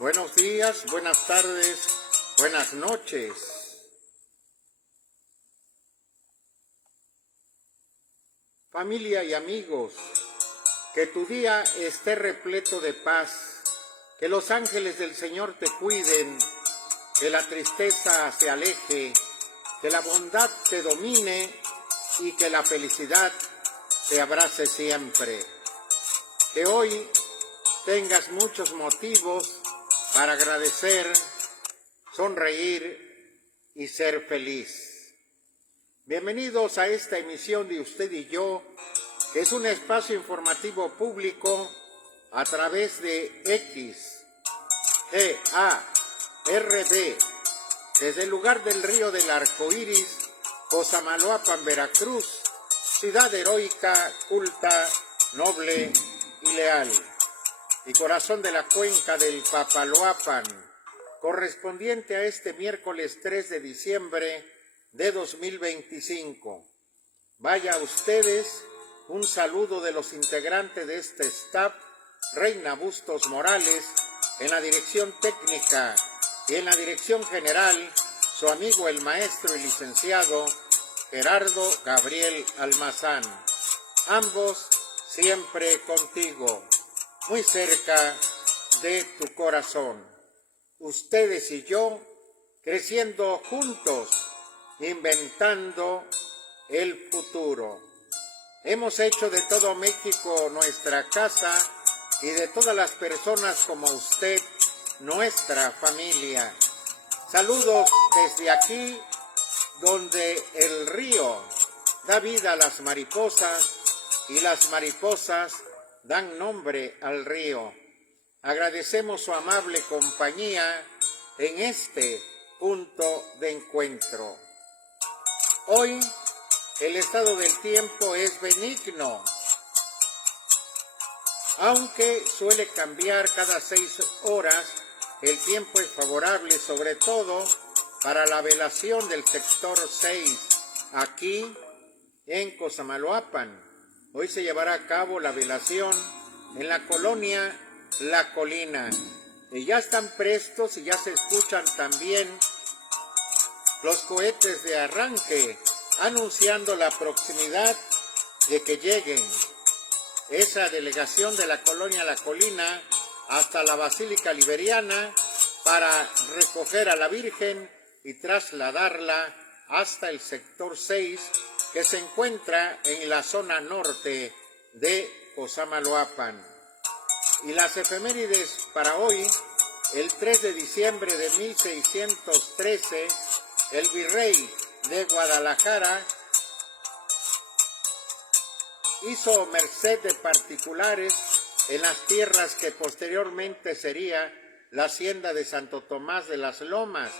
Buenos días, buenas tardes, buenas noches. Familia y amigos, que tu día esté repleto de paz, que los ángeles del Señor te cuiden, que la tristeza se aleje, que la bondad te domine y que la felicidad te abrace siempre. Que hoy tengas muchos motivos para agradecer, sonreír y ser feliz. Bienvenidos a esta emisión de Usted y Yo, que es un espacio informativo público a través de XEARB, desde el lugar del río del Arco Iris, Cosamaloapan, Veracruz, ciudad heroica, culta, noble y leal, y corazón de la cuenca del Papaloapan, correspondiente a este miércoles 3 de diciembre de 2025. Vaya a ustedes un saludo de los integrantes de este staff: Reina Bustos Morales en la dirección técnica y en la dirección general, su amigo el maestro y licenciado Gerardo Gabriel Almazán. Ambos siempre contigo, muy cerca de tu corazón. Ustedes y yo, creciendo juntos, inventando el futuro. Hemos hecho de todo México nuestra casa y de todas las personas como usted, nuestra familia. Saludos desde aquí, donde el río da vida a las mariposas y las mariposas dan nombre al río. Agradecemos su amable compañía en este punto de encuentro. Hoy el estado del tiempo es benigno, aunque suele cambiar cada 6 horas. El tiempo es favorable, sobre todo para la velación del sector 6, aquí en Cosamaloapan. Hoy se llevará a cabo la velación en la colonia La Colina. Y ya están prestos y ya se escuchan también los cohetes de arranque, anunciando la proximidad de que lleguen esa delegación de la colonia La Colina hasta la Basílica Liberiana para recoger a la Virgen y trasladarla hasta el sector 6, que se encuentra en la zona norte de Cosamaloapan. Y las efemérides para hoy: el 3 de diciembre de 1613, el virrey de Guadalajara hizo merced de particulares en las tierras que posteriormente sería la hacienda de Santo Tomás de las Lomas,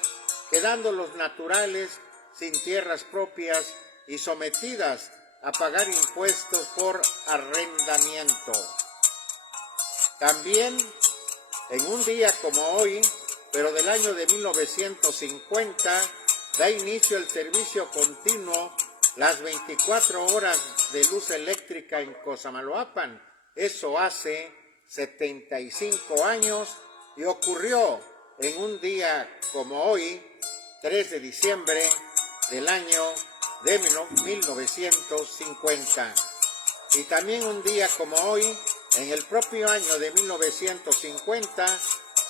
quedando los naturales sin tierras propias y sometidas a pagar impuestos por arrendamiento. También, en un día como hoy, pero del año de 1950, da inicio el servicio continuo las 24 horas de luz eléctrica en Cosamaloapan. Eso hace 75 años y ocurrió en un día como hoy, 3 de diciembre del año de 1950. Y también un día como hoy, en el propio año de 1950,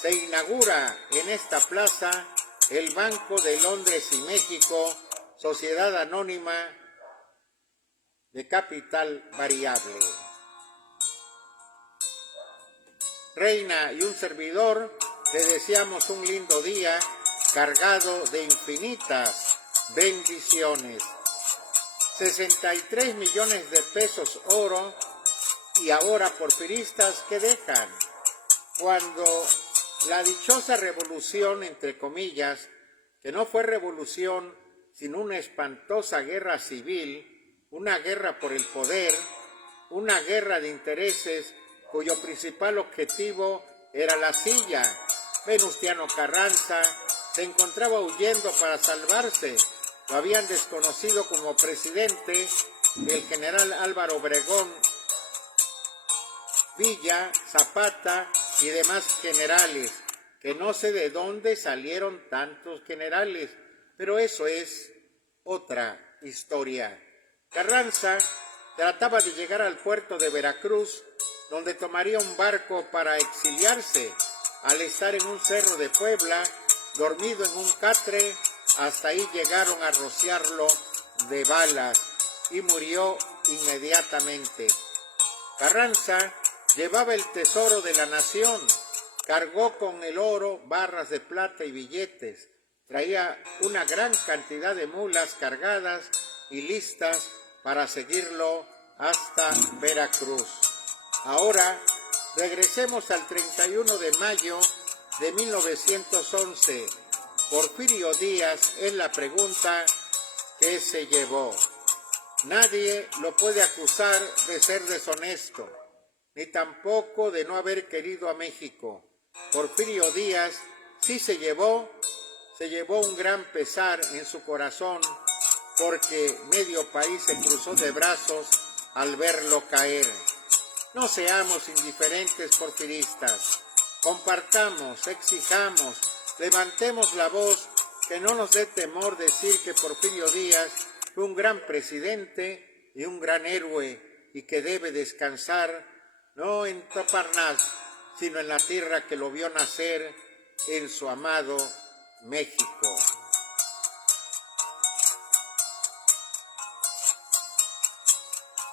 se inaugura en esta plaza el Banco de Londres y México, Sociedad Anónima de Capital Variable. Reina y un servidor, le deseamos un lindo día cargado de infinitas bendiciones. 63 millones de pesos oro y ahora porfiristas que dejan, cuando la dichosa revolución, entre comillas, que no fue revolución sino una espantosa guerra civil, una guerra por el poder, una guerra de intereses cuyo principal objetivo era la silla. Venustiano Carranza se encontraba huyendo para salvarse. Lo habían desconocido como presidente el general Álvaro Obregón, Villa, Zapata y demás generales. que no sé de dónde salieron tantos generales, pero eso es otra historia. Carranza trataba de llegar al puerto de Veracruz, donde tomaría un barco para exiliarse. Al estar en un cerro de Puebla, dormido en un catre, hasta ahí llegaron a rociarlo de balas y murió inmediatamente. Carranza llevaba el tesoro de la nación, cargó con el oro barras de plata y billetes, traía una gran cantidad de mulas cargadas y listas para seguirlo hasta Veracruz. Ahora regresemos al 31 de mayo de 1911. Porfirio Díaz es la pregunta que se llevó. Nadie lo puede acusar de ser deshonesto, ni tampoco de no haber querido a México. Porfirio Díaz sí se llevó un gran pesar en su corazón, porque medio país se cruzó de brazos al verlo caer. No seamos indiferentes porfiristas, compartamos, exijamos, levantemos la voz, que no nos dé temor decir que Porfirio Díaz fue un gran presidente y un gran héroe y que debe descansar no en Taparnás, sino en la tierra que lo vio nacer, en su amado México.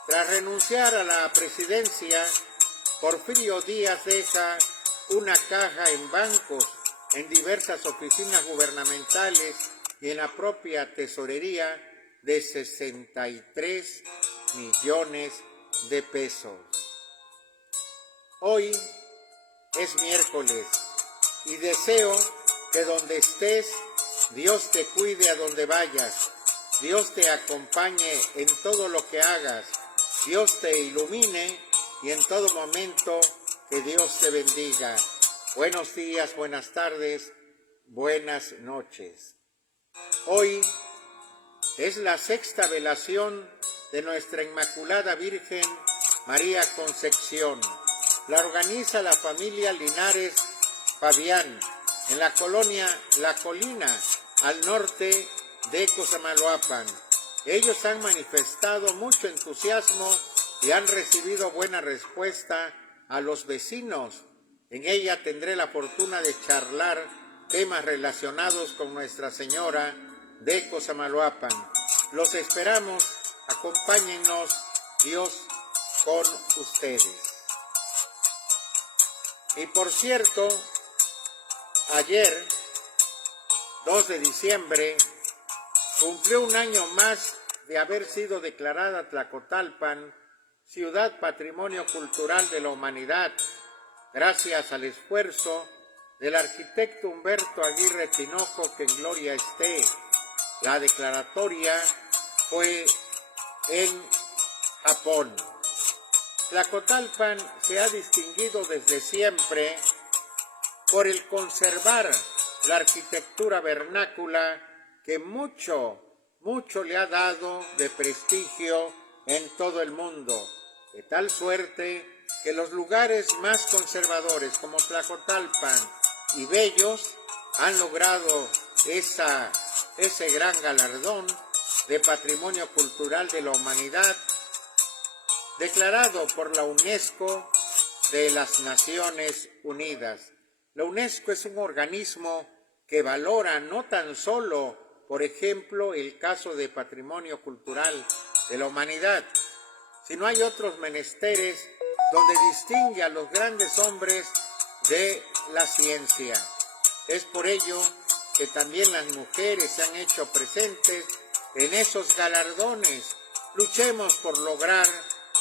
Tras renunciar a la presidencia, Porfirio Díaz deja una caja en bancos, en diversas oficinas gubernamentales y en la propia tesorería de 63 millones de pesos. Hoy es miércoles y deseo que donde estés, Dios te cuide a donde vayas, Dios te acompañe en todo lo que hagas, Dios te ilumine y en todo momento que Dios te bendiga. Buenos días, buenas tardes, buenas noches. Hoy es la sexta velación de nuestra Inmaculada Virgen María Concepción. La organiza la familia Linares Fabián en la colonia La Colina, al norte de Cosamaloapan. Ellos han manifestado mucho entusiasmo y han recibido buena respuesta a los vecinos. En ella tendré la fortuna de charlar temas relacionados con Nuestra Señora de Cosamaloapan. Los esperamos, acompáñennos, Dios con ustedes. Y por cierto, ayer, 2 de diciembre, cumplió un año más de haber sido declarada Tlacotalpan Ciudad Patrimonio Cultural de la Humanidad, gracias al esfuerzo del arquitecto Humberto Aguirre Tinoco, que en gloria esté. La declaratoria fue en Japón. Tlacotalpan se ha distinguido desde siempre por el conservar la arquitectura vernácula que mucho le ha dado de prestigio en todo el mundo, de tal suerte que los lugares más conservadores como Tlacotalpan y bellos han logrado ese gran galardón de Patrimonio Cultural de la Humanidad, declarado por la UNESCO de las Naciones Unidas. La UNESCO es un organismo que valora no tan solo, por ejemplo, el caso de Patrimonio Cultural de la Humanidad, sino hay otros menesteres donde distingue a los grandes hombres de la ciencia. Es por ello que también las mujeres se han hecho presentes en esos galardones. Luchemos por lograr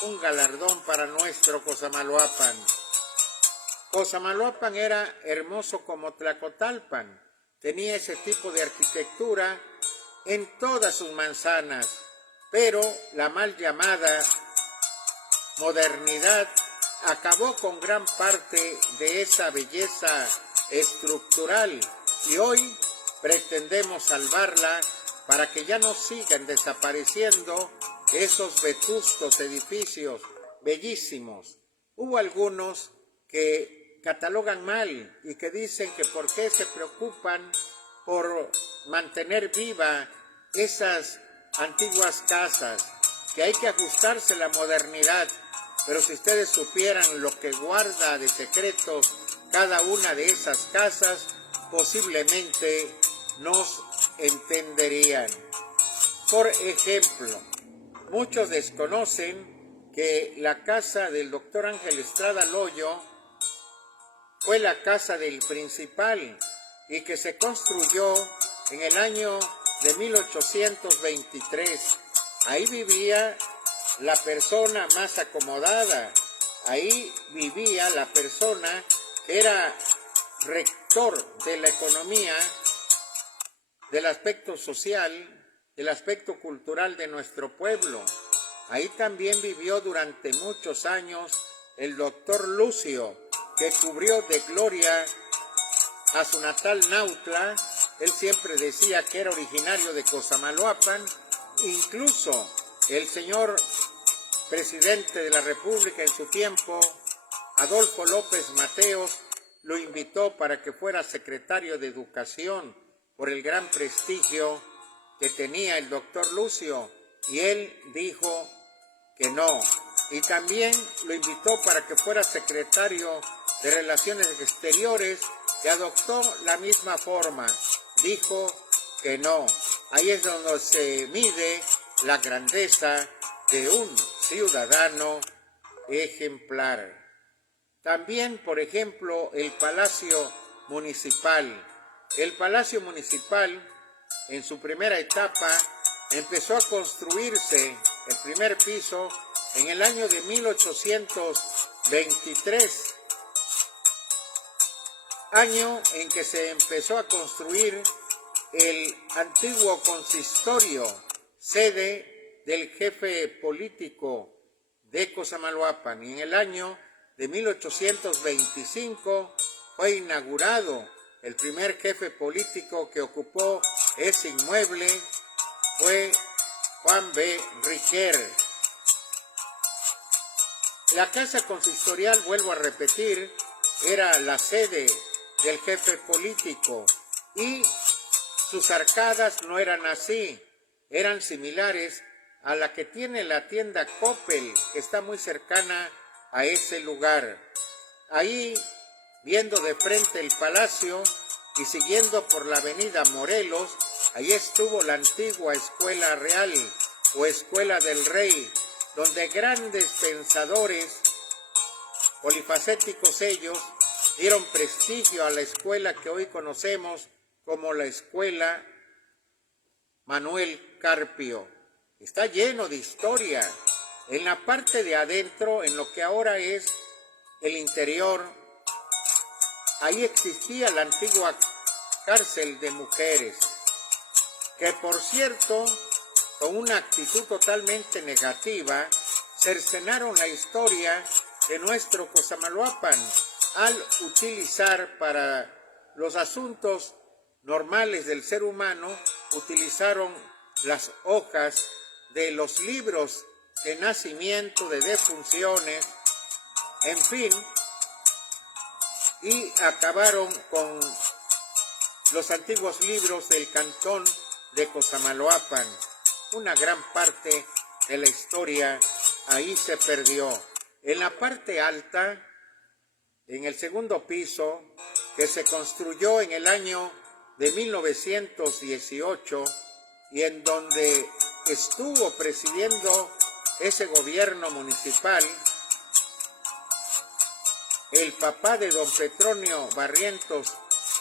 un galardón para nuestro Cosamaloapan. Cosamaloapan era hermoso como Tlacotalpan, tenía ese tipo de arquitectura en todas sus manzanas, pero la mal llamada modernidad acabó con gran parte de esa belleza estructural y hoy pretendemos salvarla para que ya no sigan desapareciendo esos vetustos edificios bellísimos. Hubo algunos que catalogan mal y que dicen que por qué se preocupan por mantener viva esas antiguas casas, que hay que ajustarse a la modernidad. Pero si ustedes supieran lo que guarda de secretos cada una de esas casas, posiblemente nos entenderían. Por ejemplo, muchos desconocen que la casa del doctor Ángel Estrada Loyo fue la casa del principal y que se construyó en el año de 1823. Ahí vivía la persona más acomodada, ahí vivía la persona que era rector de la economía, del aspecto social, del aspecto cultural de nuestro pueblo. Ahí también vivió durante muchos años el doctor Lucio, que cubrió de gloria a su natal Nautla. Él siempre decía que era originario de Cosamaloapan. Incluso el señor presidente de la República en su tiempo, Adolfo López Mateos, lo invitó para que fuera secretario de Educación por el gran prestigio que tenía el doctor Lucio, y él dijo que no. Y también lo invitó para que fuera secretario de Relaciones Exteriores, que adoptó la misma forma, dijo que no. Ahí es donde se mide la grandeza de un ciudadano ejemplar. También, por ejemplo, el Palacio Municipal. El Palacio Municipal, en su primera etapa, empezó a construirse el primer piso en el año de 1823, año en que se empezó a construir el antiguo consistorio, sede del jefe político de Cosamaloapan, y en el año de 1825 fue inaugurado el primer jefe político que ocupó ese inmueble, fue Juan B. Riquer. La casa consistorial, vuelvo a repetir, era la sede del jefe político y sus arcadas no eran así, eran similares a la que tiene la tienda Coppel, que está muy cercana a ese lugar. Ahí, viendo de frente el palacio y siguiendo por la avenida Morelos, ahí estuvo la antigua Escuela Real o Escuela del Rey, donde grandes pensadores, polifacéticos ellos, dieron prestigio a la escuela que hoy conocemos como la Escuela Manuel Carpio. Está lleno de historia. En la parte de adentro, en lo que ahora es el interior, ahí existía la antigua cárcel de mujeres, que por cierto, con una actitud totalmente negativa, cercenaron la historia de nuestro Cosamaloapan al utilizar para los asuntos normales del ser humano, utilizaron las hojas de los libros de nacimiento, de defunciones, en fin, y acabaron con los antiguos libros del cantón de Cosamaloapan. Una gran parte de la historia ahí se perdió. En la parte alta, en el segundo piso, que se construyó en el año de 1918 y en donde estuvo presidiendo ese gobierno municipal el papá de don Petronio Barrientos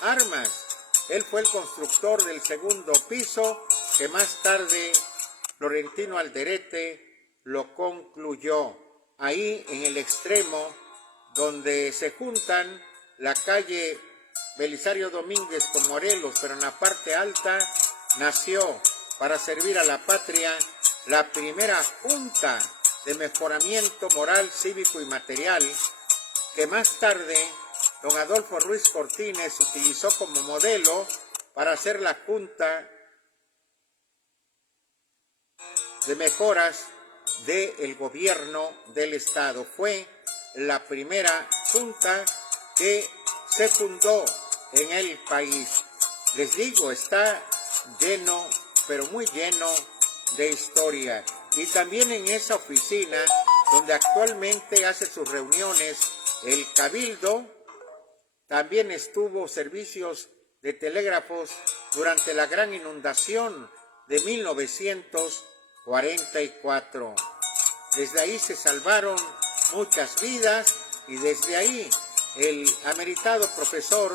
Armas. Él fue el constructor del segundo piso, que más tarde Florentino Alderete lo concluyó. Ahí en el extremo donde se juntan la calle Belisario Domínguez con Morelos, pero en la parte alta nació, para servir a la patria, la primera junta de mejoramiento moral, cívico y material, que más tarde don Adolfo Ruiz Cortines utilizó como modelo para hacer la junta de mejoras del gobierno del estado. Fue la primera junta que se fundó en el país. Les digo, está lleno, pero muy lleno de historia. Y también en esa oficina, donde actualmente hace sus reuniones el Cabildo, también estuvo servicios de telégrafos durante la gran inundación de 1944. Desde ahí se salvaron muchas vidas y desde ahí el ameritado profesor,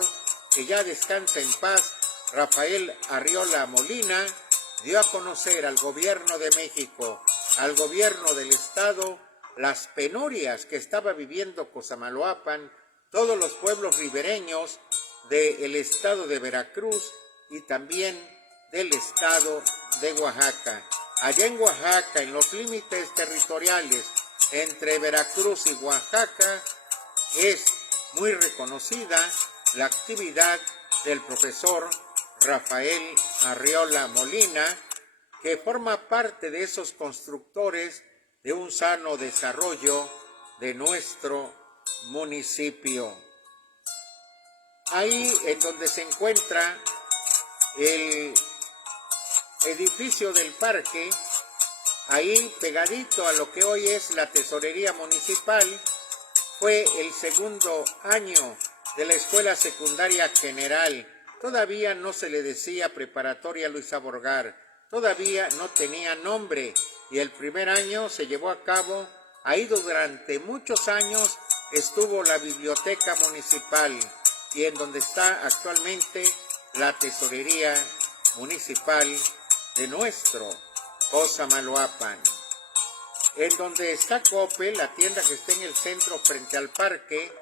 que ya descansa en paz, Rafael Arriola Molina, dio a conocer al gobierno de México, al gobierno del estado, las penurias que estaba viviendo Cosamaloapan, todos los pueblos ribereños del estado de Veracruz y también del estado de Oaxaca. Allá en Oaxaca, en los límites territoriales entre Veracruz y Oaxaca, es muy reconocida la actividad del profesor Rafael Arriola Molina, que forma parte de esos constructores de un sano desarrollo de nuestro municipio. Ahí en donde se encuentra el edificio del parque, ahí pegadito a lo que hoy es la tesorería municipal, fue el segundo año de la escuela secundaria general. Todavía no se le decía preparatoria Luisa Borgar, todavía no tenía nombre, y el primer año se llevó a cabo, ahí durante muchos años estuvo la biblioteca municipal, y en donde está actualmente la tesorería municipal de nuestro Cosamaloapan. En donde está Coppel, la tienda que está en el centro frente al parque,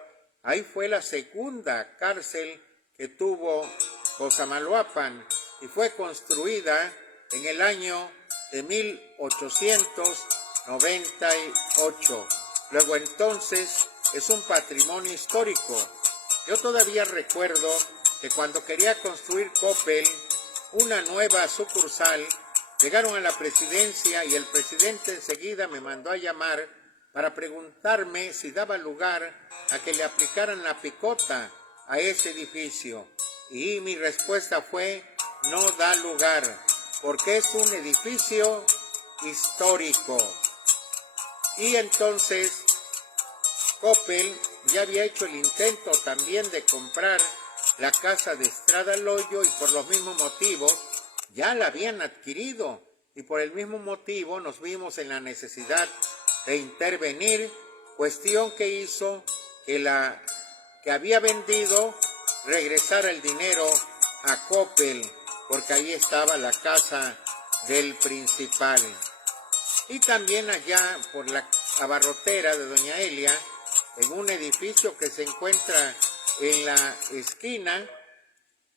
ahí fue la segunda cárcel que tuvo Cosamaloapan y fue construida en el año de 1898. Luego entonces es un patrimonio histórico. Yo todavía recuerdo que cuando quería construir Coppel una nueva sucursal, llegaron a la presidencia y el presidente enseguida me mandó a llamar para preguntarme si daba lugar a que le aplicaran la picota a ese edificio. Y mi respuesta fue: no da lugar, porque es un edificio histórico. Y entonces Coppel ya había hecho el intento también de comprar la casa de Estrada Loyo y por los mismos motivos ya la habían adquirido, y por el mismo motivo nos vimos en la necesidad de intervenir, cuestión que hizo que la que había vendido regresara el dinero a Coppel, porque ahí estaba la casa del principal. Y también allá por la abarrotera de Doña Elia, en un edificio que se encuentra en la esquina,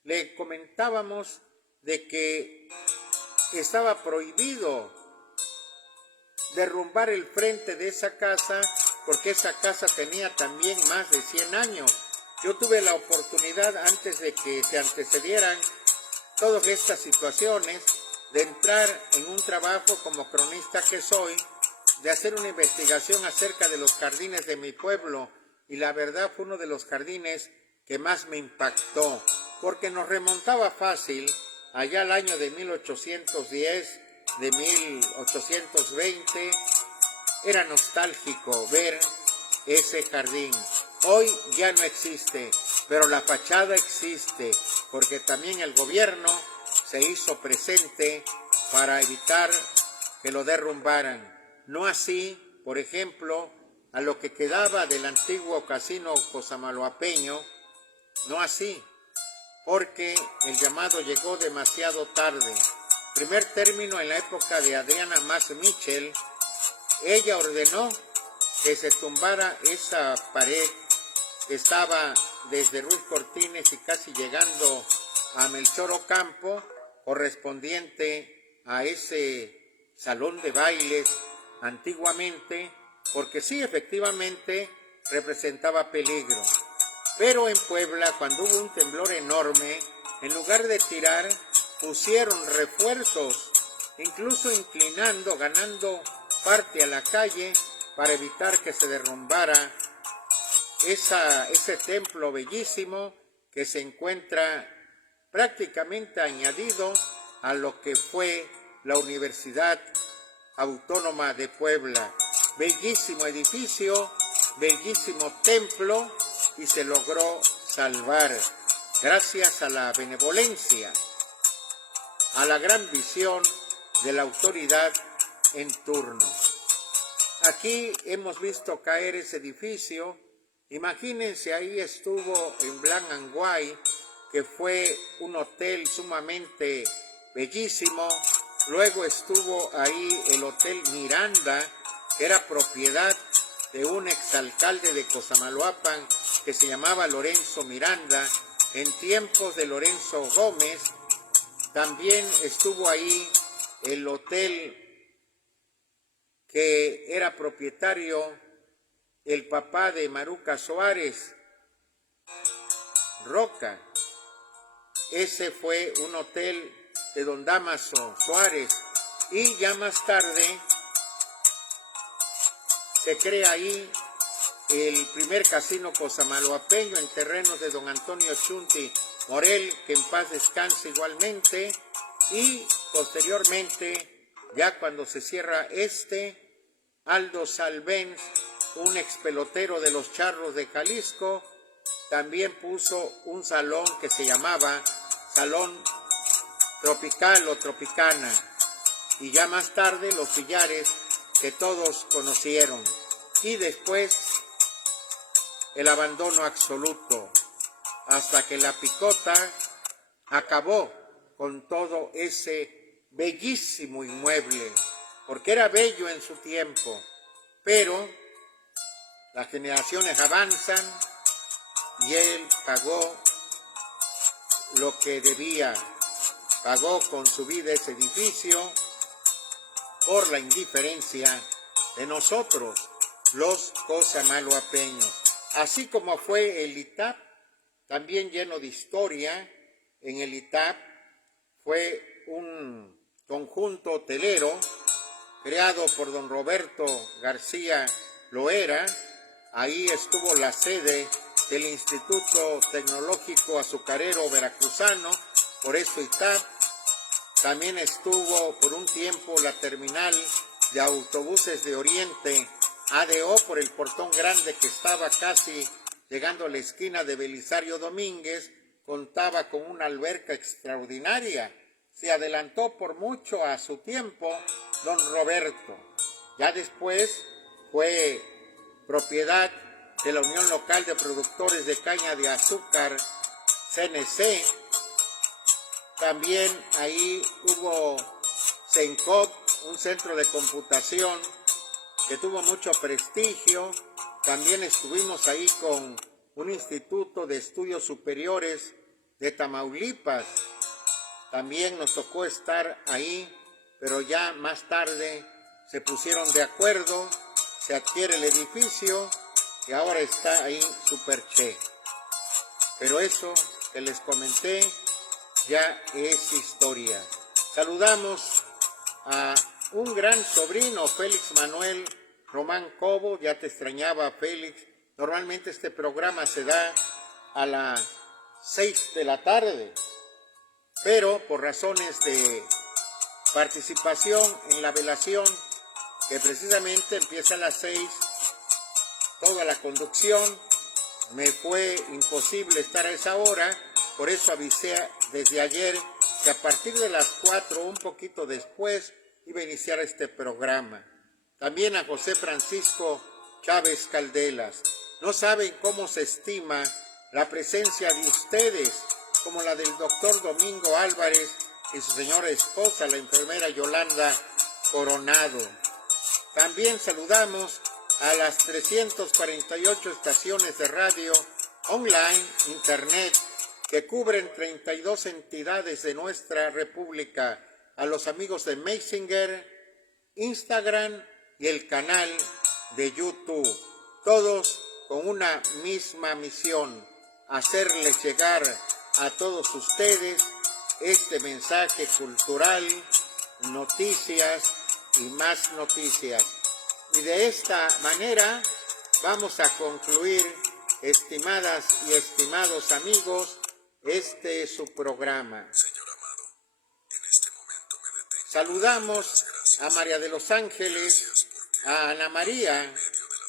le comentábamos de que estaba prohibido derrumbar el frente de esa casa, porque esa casa tenía también más de 100 años. Yo tuve la oportunidad, antes de que se antecedieran todas estas situaciones, de entrar en un trabajo como cronista que soy, de hacer una investigación acerca de los jardines de mi pueblo, y la verdad fue uno de los jardines que más me impactó, porque nos remontaba fácil allá al año de 1810, de 1820, era nostálgico ver ese jardín. Hoy ya no existe, pero la fachada existe, porque también el gobierno se hizo presente para evitar que lo derrumbaran. No así, por ejemplo, a lo que quedaba del antiguo casino cosamaloapeño, no así, porque el llamado llegó demasiado tarde. Primer término, en la época de Adriana Mas Mitchell, ella ordenó que se tumbara esa pared que estaba desde Ruiz Cortines y casi llegando a Melchor Ocampo, correspondiente a ese salón de bailes antiguamente, porque sí, efectivamente, representaba peligro. Pero en Puebla, cuando hubo un temblor enorme, en lugar de tirar, pusieron refuerzos, incluso inclinando, ganando parte a la calle, para evitar que se derrumbara ese templo bellísimo que se encuentra prácticamente añadido a lo que fue la Universidad Autónoma de Puebla. Bellísimo edificio, bellísimo templo, y se logró salvar gracias a la benevolencia, a la gran visión de la autoridad en turno. Aquí hemos visto caer ese edificio. Imagínense, ahí estuvo en Blanc and White, que fue un hotel sumamente bellísimo. Luego estuvo ahí el Hotel Miranda, que era propiedad de un exalcalde de Cosamaloapan que se llamaba Lorenzo Miranda, en tiempos de Lorenzo Gómez. También estuvo ahí el hotel que era propietario el papá de Maruca Suárez, Roca. Ese fue un hotel de don Dámaso Suárez, y ya más tarde se crea ahí el primer casino cosamaloapeño en terrenos de don Antonio Chunti Morel, que en paz descanse igualmente, y posteriormente, ya cuando se cierra Aldo Salvens, un expelotero de los Charros de Jalisco, también puso un salón que se llamaba Salón Tropical o Tropicana, y ya más tarde los Sillares, que todos conocieron, y después el abandono absoluto, hasta que la picota acabó con todo ese bellísimo inmueble, porque era bello en su tiempo, pero las generaciones avanzan y él pagó lo que debía, pagó con su vida ese edificio por la indiferencia de nosotros, los cosamaloapeños. Así como fue el ITAP, también lleno de historia. En el ITAP fue un conjunto hotelero creado por don Roberto García Loera. Ahí estuvo la sede del Instituto Tecnológico Azucarero Veracruzano, por eso ITAP. También estuvo por un tiempo la terminal de autobuses de Oriente, ADO, por el portón grande que estaba casi llegando a la esquina de Belisario Domínguez. Contaba con una alberca extraordinaria. Se adelantó por mucho a su tiempo don Roberto. Ya después fue propiedad de la Unión Local de Productores de Caña de Azúcar, CNC. También ahí hubo CENCOP, un centro de computación que tuvo mucho prestigio. También estuvimos ahí con un instituto de estudios superiores de Tamaulipas. También nos tocó estar ahí, pero ya más tarde se pusieron de acuerdo, se adquiere el edificio y ahora está ahí Superche. Pero eso que les comenté ya es historia. Saludamos a un gran sobrino, Félix Manuel Román Cobo. Ya te extrañaba, Félix. Normalmente este programa se da a las 6 de la tarde, pero por razones de participación en la velación, que precisamente empieza a las 6, toda la conducción, me fue imposible estar a esa hora. Por eso avisé desde ayer que a partir de las 4, un poquito después, iba a iniciar este programa. También a José Francisco Chávez Caldelas. No saben cómo se estima la presencia de ustedes, como la del doctor Domingo Álvarez y su señora esposa, la enfermera Yolanda Coronado. También saludamos a las 348 estaciones de radio online, internet, que cubren 32 entidades de nuestra república, a los amigos de Messenger, Instagram y el canal de YouTube, todos con una misma misión: hacerles llegar a todos ustedes este mensaje cultural, noticias y más noticias. Y de esta manera vamos a concluir estimadas y estimados amigos, este es su programa. Saludamos a María de los Ángeles, a Ana María,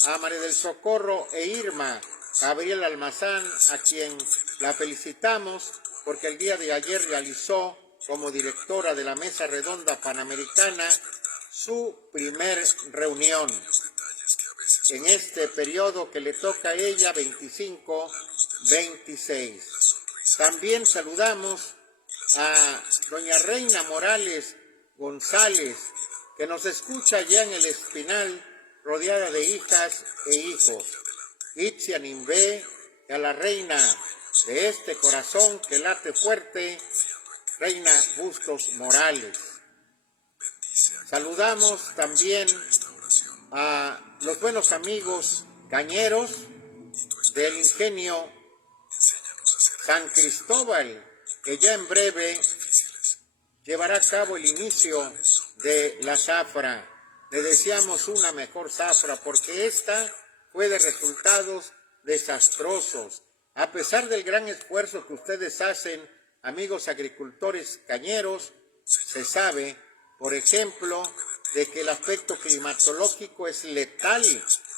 a María del Socorro e Irma, Gabriel Almazán, a quien la felicitamos porque el día de ayer realizó como directora de la Mesa Redonda Panamericana su primer reunión. En este periodo que le toca a ella, 25-26. También saludamos a doña Reina Morales González, que nos escucha ya en el Espinal, rodeada de hijas e hijos. Itzia Nimbe, y a la reina de este corazón que late fuerte, Reina Bustos Morales. Saludamos también a los buenos amigos cañeros del ingenio San Cristóbal, que ya en breve llevará a cabo el inicio de la zafra. Le deseamos una mejor zafra porque esta fue de resultados desastrosos. A pesar del gran esfuerzo que ustedes hacen, amigos agricultores cañeros, se sabe, por ejemplo, de que el aspecto climatológico es letal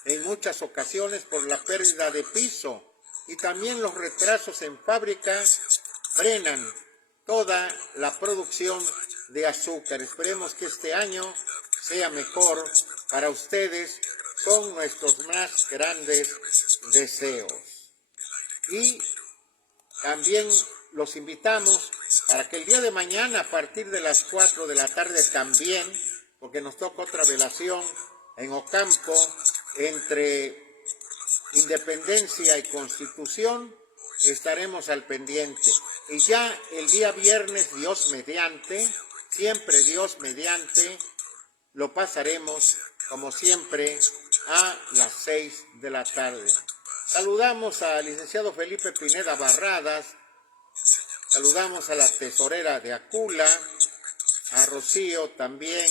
en muchas ocasiones por la pérdida de piso y también los retrasos en fábrica frenan toda la producción de azúcar. Esperemos que este año sea mejor para ustedes, son nuestros más grandes deseos. Y también los invitamos para que el día de mañana a partir de las 4 de la tarde también, porque nos toca otra velación en Ocampo entre Independencia y Constitución, estaremos al pendiente. Y ya el día viernes, Dios mediante, siempre Dios mediante, lo pasaremos como siempre a las 6 de la tarde. Saludamos al licenciado Felipe Pineda Barradas, saludamos a la tesorera de Acula, a Rocío también,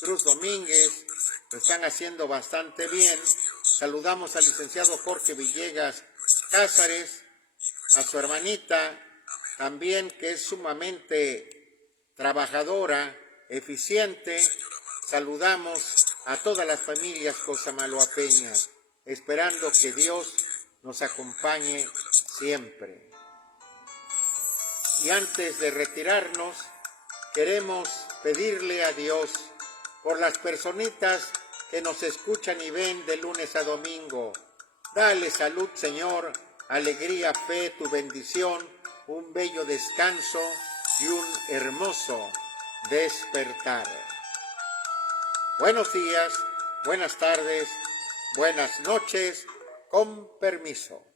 Cruz Domínguez, lo están haciendo bastante bien. Saludamos al licenciado Jorge Villegas Cázares, a su hermanita también, que es sumamente trabajadora, eficiente. Saludamos a todas las familias cosamaloapeñas, esperando que Dios nos acompañe siempre. Y antes de retirarnos, queremos pedirle a Dios por las personitas que nos escuchan y ven de lunes a domingo. Dale salud, Señor, alegría, fe, tu bendición, un bello descanso y un hermoso despertar. Buenos días, buenas tardes, buenas noches, con permiso.